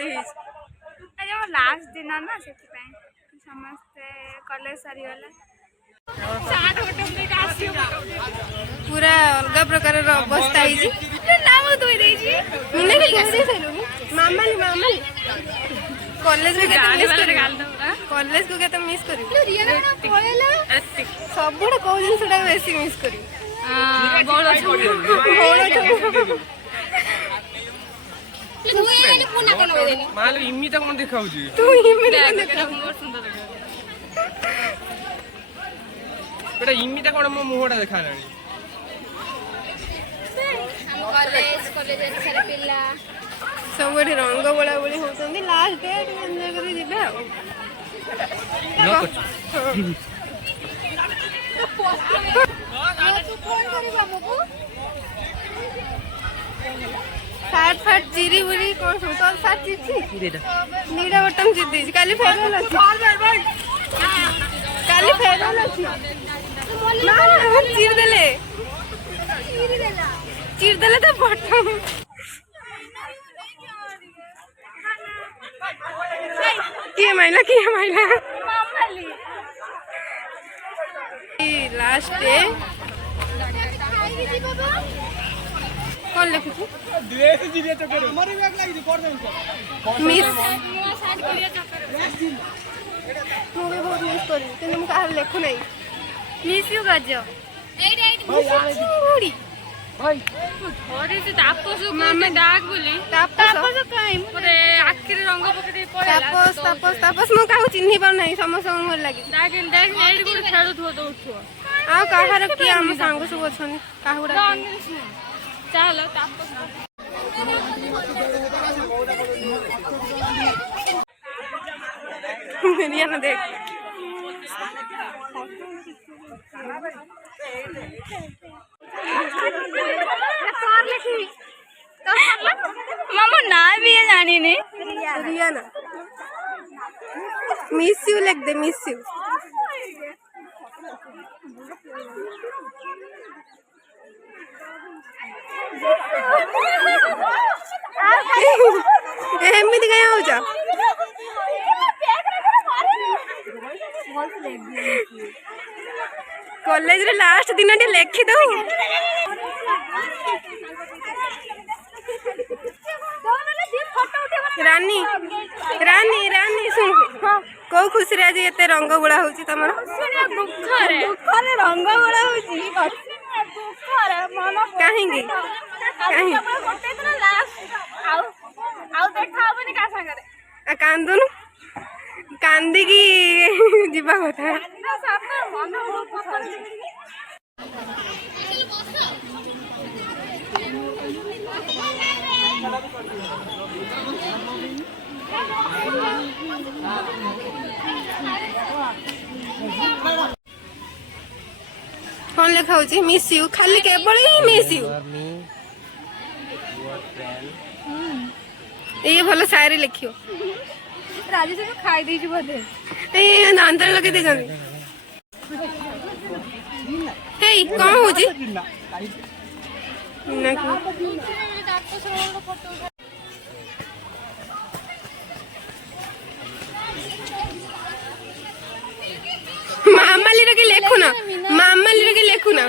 दौड़ी आज हम लास्ट दिन ना से समस्ते कॉलेज सरीगला पूरा अलग प्रकार अवस्था कॉलेज कॉलेज को क्या मिस कर सब कौ जिनसा बेस मिस कर इमिता कौन मो मुहटा देखा सब रंग बोला बोली होती लास्ट डे एंजॉय कर जीवे सार्ट फाट चिरी बुरी कौन सब तो सार्ट चिरी नीड़ा बटन चिरी काली फेरवेल अछि काली फेरवेल अछि ना चिर देले तो बटन किए माइला लास्ट डे कौन लिखु मिस मुझे बहुत मिस करी कि मुझे कहा लिखु नहीं मिस यू गज तापस डाक बोली तापस आखिर रंग पकड़ी तापस तापस तापस मु काहू चिन्हि पाउ नहीं समस्त मोर लागि डाक देख एडी गुड खेलुथो तो उठो आ काहार कि हम सांग सब अछन काहुडा चलो तापस मेरिया ना देख मामा ना भी है जानी नहीं रियाना मिस यू लिख दे मिस यू एमिति कहीं हो जा कॉलेज रे लास्ट दिन टे लिखि दो रानी रानी रानी सुन को खुशी रे आज एते रंग बोला होची तमरा दुख रे रंग बोला होची दुख रे मन काहेंगी काहे गोटे दिन लास्ट आउ देखा होबनी का संगरे आ कांदुनु कांदी की जीवा होता मन बहुत कौन लिखा होची मिस यू खाली केवल ही मिस यू ये भलो शायरी लिखियो राजी से खाई दी बोधे ए अंतर लगे दे जमी हे कौन होची ना मामाली रे के लेखु ना मामाली रे के लेखु ना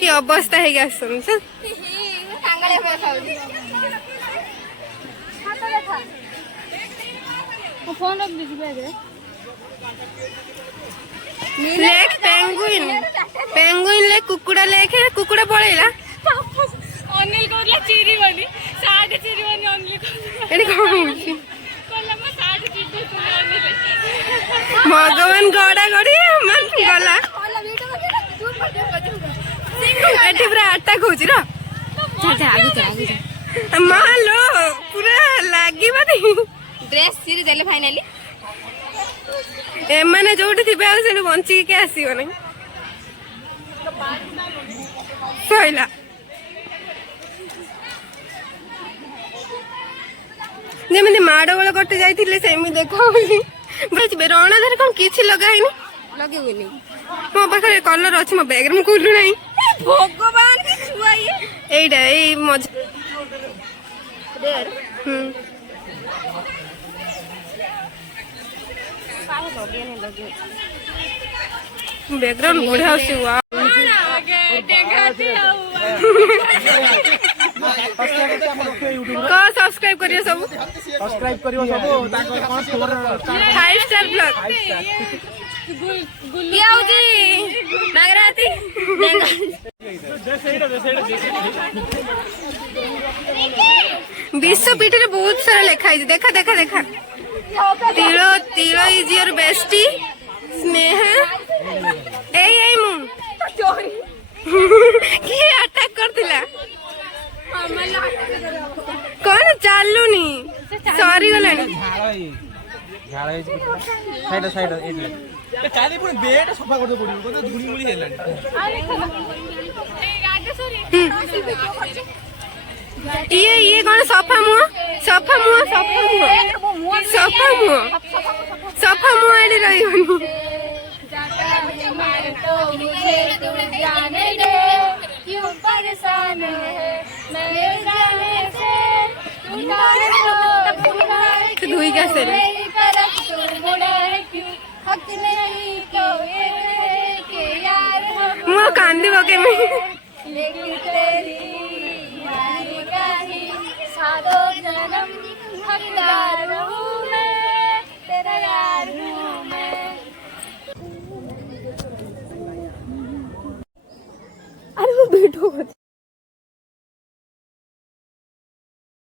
की अवस्था है गया सुन से सांगले पे खाउदी खाता देखा वो फोन रख दीजिए बैग लेख पेंगुइन पेंगुइन ले कुकुड़ा लेखे कुकुड़ा पळेला अनिल कोला चिरी बनी साडे चिरी बनी अनिल को एडी कोन होची कोला म साडे चिरी बनी अनिल भगवान गड़ा गड़ी मन गला कोला वीडियो दूर पर एटी पूरा अटैक होची रा जा आगे मालो पूरा लागी बानी ड्रेस सिरी देले फाइनली ए माने जोटी थिबे आ से बंची के आसीबो नै सइला जेमि माड़ बेल कटि जाइथिले सेमि देखो बस रणा धर कोन किछि लगाइनी लगे हुए नहीं मो पाखरे कलर अछि मो बैग रे म कुलु नै भगवान की छुआई एइडा ए मज देर बैकग्राउंड बढ़िया होसी वाह कौन सब्सक्राइब करियो सब सब्सक्राइब करियो सब ताको कोन खबर 5 स्टार ब्लॉग ये आउजी नागराती विश्वपीठ रे बहुत सारा लिखा है देखा देखा देखा तिलो तिलो इज योर बेस्टी स्नेह ए मु की अटैक करथिला कौन चालुनी सॉरी गलानी झाड़ा साइड साइड एले काली पुणी बेड सफा करते पड़ियो कोन धुड़ी मुड़ी हेलानी ये कौन सफा मुह सफा मुह सफा मुह सफा मुह सफा मुह आड़ी रहिबनी क्यों परेशान है मेरे जाने से तो धुई कैसे रे हक नहीं तो ये के यार मुह कांदी बके में लेकिन तेरी यारी का ही सातों जन्म हकदार हूँ मैं तेरा यार हूँ मैं अरे वो बैठो मत